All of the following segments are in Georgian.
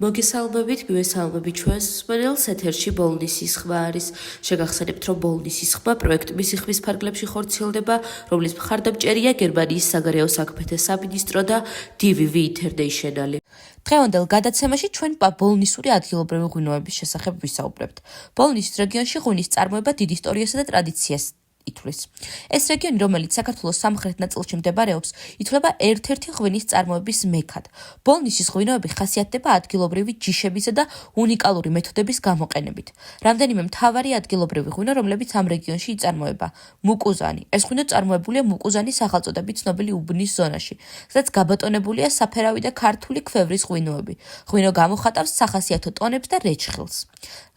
მოგესალმებით, გვესალმებით ჩვენს მსმენელს ეთერში ბოლნისის ხმა არის. შეგახსენებთ, რომ ბოლნისის ხმა პროექტ მისიხმის ფარგლებში ხორციელდება, რომლის მხარდამჭერია გერმანიის საგარეო საქმეთა სამინისტრო და DVV International. დღევანდელ გადაცემაში ჩვენ ბოლნისური ადგილობრივი ღვინოების შესახებ ვისაუბრებთ. ბოლნისის რეგიონში ღვინის წარმოება დიდ ისტორიასა და ტრადიციას ითვლის. ეს რეგიონი, რომელიც საქართველოს სამხრეთ ნაწილში მდებარეობს, ითვლება ერთ-ერთი ღვინის წარმოების მექად. ბოლნისის ღვინოები ხასიათდება ადგილობრივი ჯიშებისა და უნიკალური მეთოდების გამოყენებით. რამდენიმე მთავარი ადგილობრივი ღვინო, რომლებიც ამ რეგიონში იწარმოება. მუკუზანი. ეს ღვინო წარმოებულია მუკუზანის სახელწოდებით ცნობილი უბნის ზონაში, სადაც გაბატონებულია საფერავი და ქართული ქვევრის ღვინოები. ღვინო გამოხატავს სახასიათო ტონებს და რეჩხილს.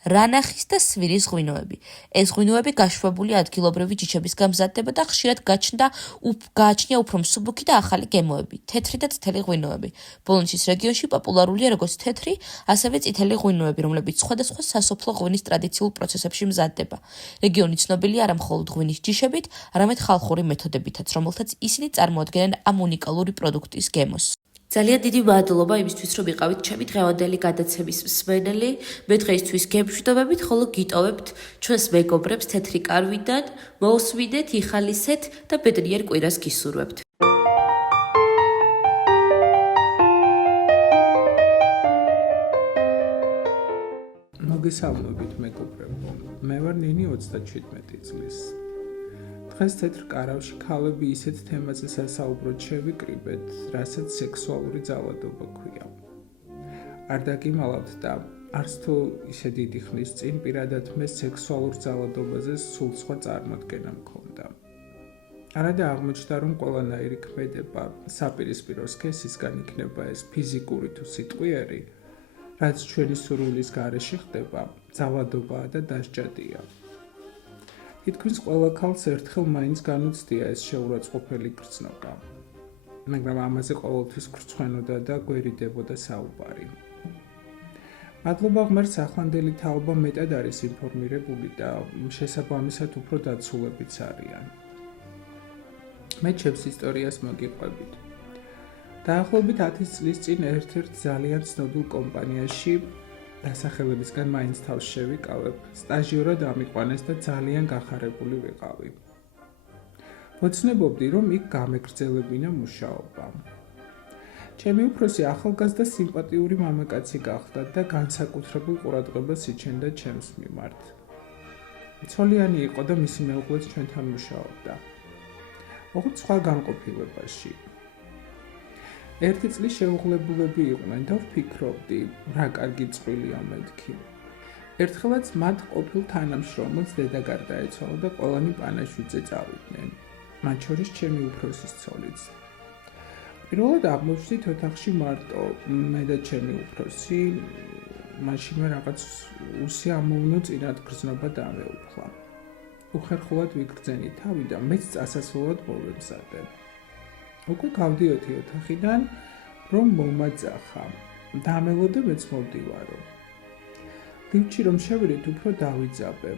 რანახის და სვირის ღვინოები. ეს ღვინოები გაშვებული ადგილობრივი ჯიშებისგან მზადდება და ხშირად გააჩნია უფრო მსუბუქი და ახალი გემოები, თეთრი და წითელი ღვინოები. ბოლნისის რეგიონში პოპულარულია როგორც თეთრი, ასევე წითელი ღვინოები, რომლებიც სხვადასხვა სასოფლო ღვინის ტრადიციულ პროცესებში მზადდება. რეგიონი ცნობილია არა მხოლოდ ღვინის ჯიშებით, არამედ ხალხური მეთოდებითაც, რომელთაც ისინი წარმოადგენენ ამ უნიკალური პროდუქტის გემოს. ძალიან დიდი მადლობა იმისთვის, რომ იყავით ჩემი დღევანდელი გადაცემის მსმენელი. მე დღეისთვის გემშვიდობებით, ხოლო გიტოვებთ ჩვენს მეგობრებს თეთრი კარვიდან, მოусვიდეთ, იხალისეთ და ბედნიერ კვირას გისურვებთ. მოგესალმებით, მეგობრებო. მე ვარ ნინი 37 წლის. დღეს თეთრ კარავში ქალები ისეთ თემაზე სასაუბროდ შევიკრიბეთ, რასაც სექსუალური ძალადობა ქვია. არ დაგიმალავთ და არც თუ ისე დიდი ხნის წინ პირადად მე სექსუალურ ძალადობაზე სულ სხვა წარმოდგენა მქონდა. არადა აღმოჩნდა, რომ ყველანაირი ქმედება საპირისპირო სქესისგან იქნება ეს ფიზიკური თუ სიტყვიერი, რაც ჩვენი სურვილის გარეშე ხდება, ძალადობაა და დასჯადია. თითქმის ყველა ქალს ერთხელ მაინც განუცდია ეს შეურაცხყოფელი გრძნობა, მაგრამ ამაზე ყოველთვის გრცხვენოდა და გვერიდებოდა საუბარი. მადლობა ღმერთს, ახლანდელი თაობა მეტად არის ინფორმირებული და შესაბამისად უფრო დაცულებიც არიან. მე ჩემს ისტორიას მოგიყვებით. დაახლოებით 10 წლის წინ ერთ-ერთ ძალიან ცნობილ კომპანიაში დასახელებისგან მაინც თავს შევიკავებ, სტაჟიორად ამიყვანეს და ძალიან გახარებული ვიყავი. ვოცნებობდი, რომ იქ გამეგრძელებინა მუშაობა. ჩემი უფროსი ახალგაზრდა სიმპათიური მამაკაცი გახდა და განსაკუთრებულ ყურადღებას იჩენდა ჩემს მიმართ. ცოლიანი იყო და მისი მეუღლეც ჩვენთან მუშაობდა. ოღონდ სხვა განყოფილებაში. ერთი წლის შეუღლებულები იყვნენ და ვფიქრობდი, რა კარგი წყვილია მეთქი. ერთხელაც მათ ყოფილ თანამშრომელს დედა გარდაეცვალა და ყველანი პანაშვიდზე წავიდნენ, მათ შორის ჩემი უფროსის ცოლიც. პირველად აღმოჩნდით ოთახში მარტო მე და ჩემი უფროსი, მაშინვე რაღაც უსიამოვნო წინათ გრძნობა დამეუფლა. უხერხულად ვიგრძენი თავი და მეც წასასვლელად მოვემზადე. უკვე გავდიოდი ოთახიდან, რომ მომაძახა. დამელოდე მეც მოვდივარო. ლიფტში რომ შევიდეთ, უფრო დავიძაბე.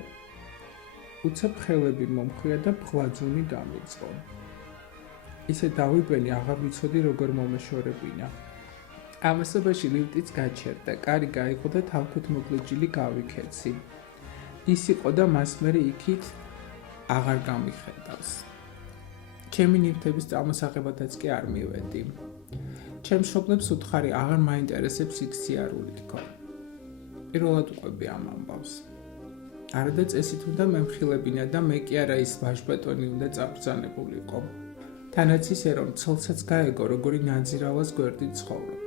უცებ ხელები მომხვია და ბღლაძუნი დამიწყო. ისე დავიბენი, აღარ ვიცოდი როგორ მომეშორებინა. ამასობაში ლიფტიც გაჩერდა, კარი გაიყო და თავქვით მოკლეჯილი გავიქეცი. ის იყო და მას მერე იქით აღარ გამიხედავს. ჩემი ნივთების წარმოსაღებადაც კი არ მივედი. ჩემს მშობლებს უთხარი აღარ მაინტერესებს იქ სიარული თქო. პირველად ვყვები ამ ამბავს. არადა წესით უნდა მემხილებინა და მე კი არა ის ვაჟბატონი უნდა წაბრძანებულიყო. თანაც ისე რომ ცოლსაც გაეგო, როგორი ნაძირავას გვერდით ცხოვრობდა.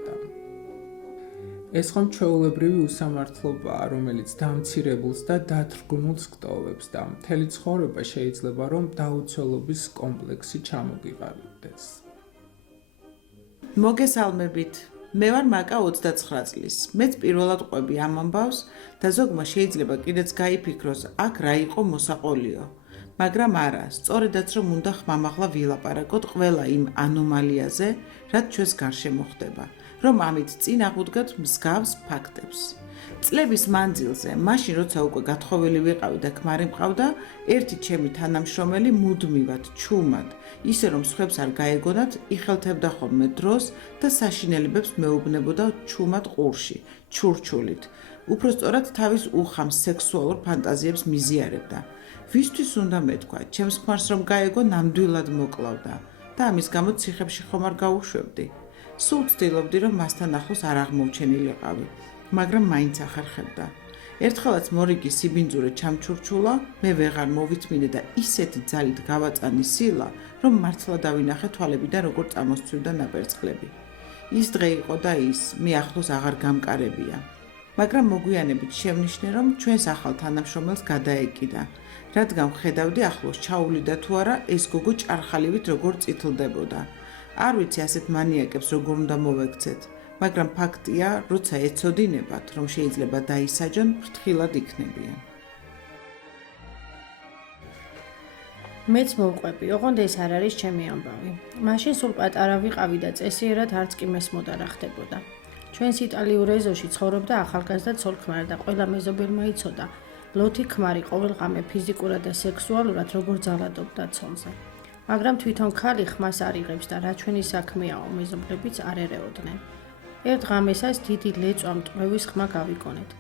ეს ხომ ჩვეულებრივი უსამართლობაა, რომელიც დამცირებულს და დათრგუნულს გტოვებს და მთელი ცხოვრება შეიძლება რომ დაუცველობის კომპლექსი ჩამოგიყალიბდეს. მოგესალმებით. მე ვარ მაკა 29 წლის. მეც პირველად ყვები ამ ამბავს და ზოგმა შეიძლება კიდეც გაიფიქროს, აქ რა იყო მოსაყოლიო. მაგრამ არა, სწორედაც რომ უნდა ხმამაღლა ვილაპარაკოთ ყველა იმ ანომალიაზე, რაც ჩვენს გარშემო ხდება. რომ ამით წინ აღვდგათ მსგავს ფაქტებს. წლების მანძილზე, მაშინ როცა უკვე გათხოვილი ვიყავი და ქმარი მყავდა, ერთი ჩემი თანამშრომელი მუდმივად, ჩუმად, ისე რომ სხვებს არ გაეგონათ, იხელთებდა ხოლმე დროს და საშინელებებს მეუბნებოდა ჩუმად ყურში, ჩურჩულით. უпростоრად თავის უხამს სექსუალურ ფანტაზიებს მიზიარებდა. ვისთვის უნდა მეთქვა, ჩემს ქმარს რომ გაეგო, ნამდვილად მოკლავდა და ამის გამო ციხებში ხომ არ გაუშვებდი. სულ ვცდილობდი, რომ მასთან ახლოს არ აღმოჩენილიყავი, მაგრამ მაინც ახერხებდა. ერთხელაც მორიგი სიბინძურე ჩამჩურჩულა, მე ვეღარ მოვითმინე და ისეთი ძალით გავაწანი სილა, რომ მართლა დავინახე თვალებიდან როგორ წამოსცვივდა ნაპერწკლები. ის დღე იყო და ის, მე ახლოს აღარ გამკარებია. მაგრამ მოგვიანებით შევნიშნე, რომ ჩვენს ახალ თანამშრომელს გადაეკიდა, რადგან ხედავდი ახლოს ჩაულიდა თუ არა ეს გოგო ჭარხალივით როგორ წითლდებოდა. არ ვიცი ასეთ მანიაკებს როგორ უნდა მოვექცეთ, მაგრამ ფაქტია, როცა ეცოდინებათ, რომ შეიძლება დაისაჯონ, ფრთხილად იქნებიან. მეც მოვყვები, ოღონდ ეს არ არის ჩემი ამბავი. მაშინ სულ პატარა ვიყავი და წესიერად არც კი მესმოდა რა ხდებოდა. ჩვენს იტალიურ ეზოში ცხოვრობდა ახალგაზრდა ცოლ-ქმარი და ყველა მეზობელმა იცოდა, ლოთი ქმარი ყოველღამე ფიზიკურად და სექსუალურად როგორ ძალადობდა ცოლზე. მაგრამ თვითონ ქალი ხმას არ იღებს და რა ჩვენი საქმეაო, მეზობლებიც არ ერეოდნენ. ერთ ღამესას დიდი ლეწვა მტვევის ხმა გავიგონეთ.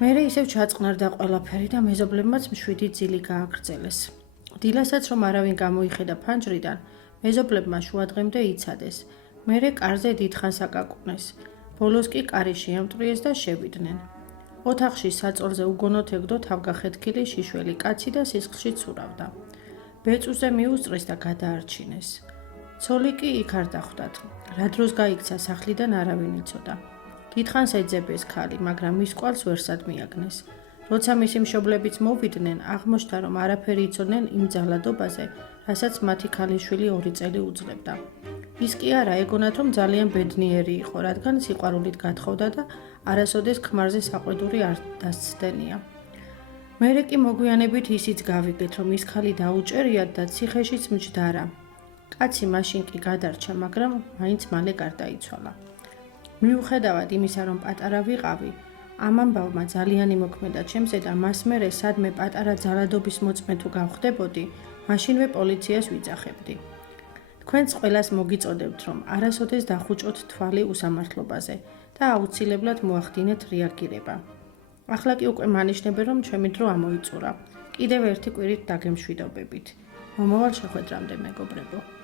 მერე ისევ ჩაწყნარდა ყველაფერი და მეზობლებმაც მშვიდი ძილი გააგრძელეს. დილასაც რომ არავინ გამოიხედა ფანჯრიდან, მეზობლებმა შუადღემდე იცადეს. მერე კარზე დიდხანს აკაკუნეს. ბოლოს კი კარი შეამტვრიეს და შევიდნენ. ოთახში საწოლზე უგონოდ ეგდო თავგახეთქილი შიშველი კაცი და სისხლში ცურავდა. ბეწვზე მიუსწრეს და გადაარჩინეს. ცოლი კი იქ არ დახვდათ. რა დროს გაიქცა სახლიდან არავინ იცოდა. დიდხანს ეძებეს ქალი, მაგრამ მის კვალს ვერსად მიაგნეს. როცა მისი მშობლებიც მოვიდნენ, აღმოჩნდა, რომ არაფერი იცოდნენ იმ ძალადობაზე, რასაც მათი ქალიშვილი 2 წელი უძლებდა. ის კი არა ეგონათ, რომ ძალიან ბედნიერი იყო, რადგან სიყვარულით გათხოვდა და არასოდეს ქმარზე საყვედური არ დასცდენია. მერე კი მოგვიანებით ისიც გავიგეთ, რომ ის ქალი დაუჭერიათ და ციხეშიც მჯდარა. კაცი მაშინ კი გადარჩა, მაგრამ მაინც მალე გარდაიცვალა. მიუხედავად იმისა, რომ პატარა ვიყავი, ამ ამბავმა ძალიან იმოქმედა ჩემზე და მას მერე სადმე პატარა ძალადობის მოწმე თუ გავხდებოდი, მაშინვე პოლიციას ვიძახებდი. თქვენც ყველას მოგიწოდებთ, რომ არასოდეს დახუჭოთ თვალი უსამართლობაზე და აუცილებლად მოახდინეთ რეაგირება. ახლა კი უკვე მანიშნებენ, რომ ჩემი დრო ამოიწურა. კიდევ ერთი კვირით დაგემშვიდობებით. მომავალ შეხვედრამდე, მეგობრებო.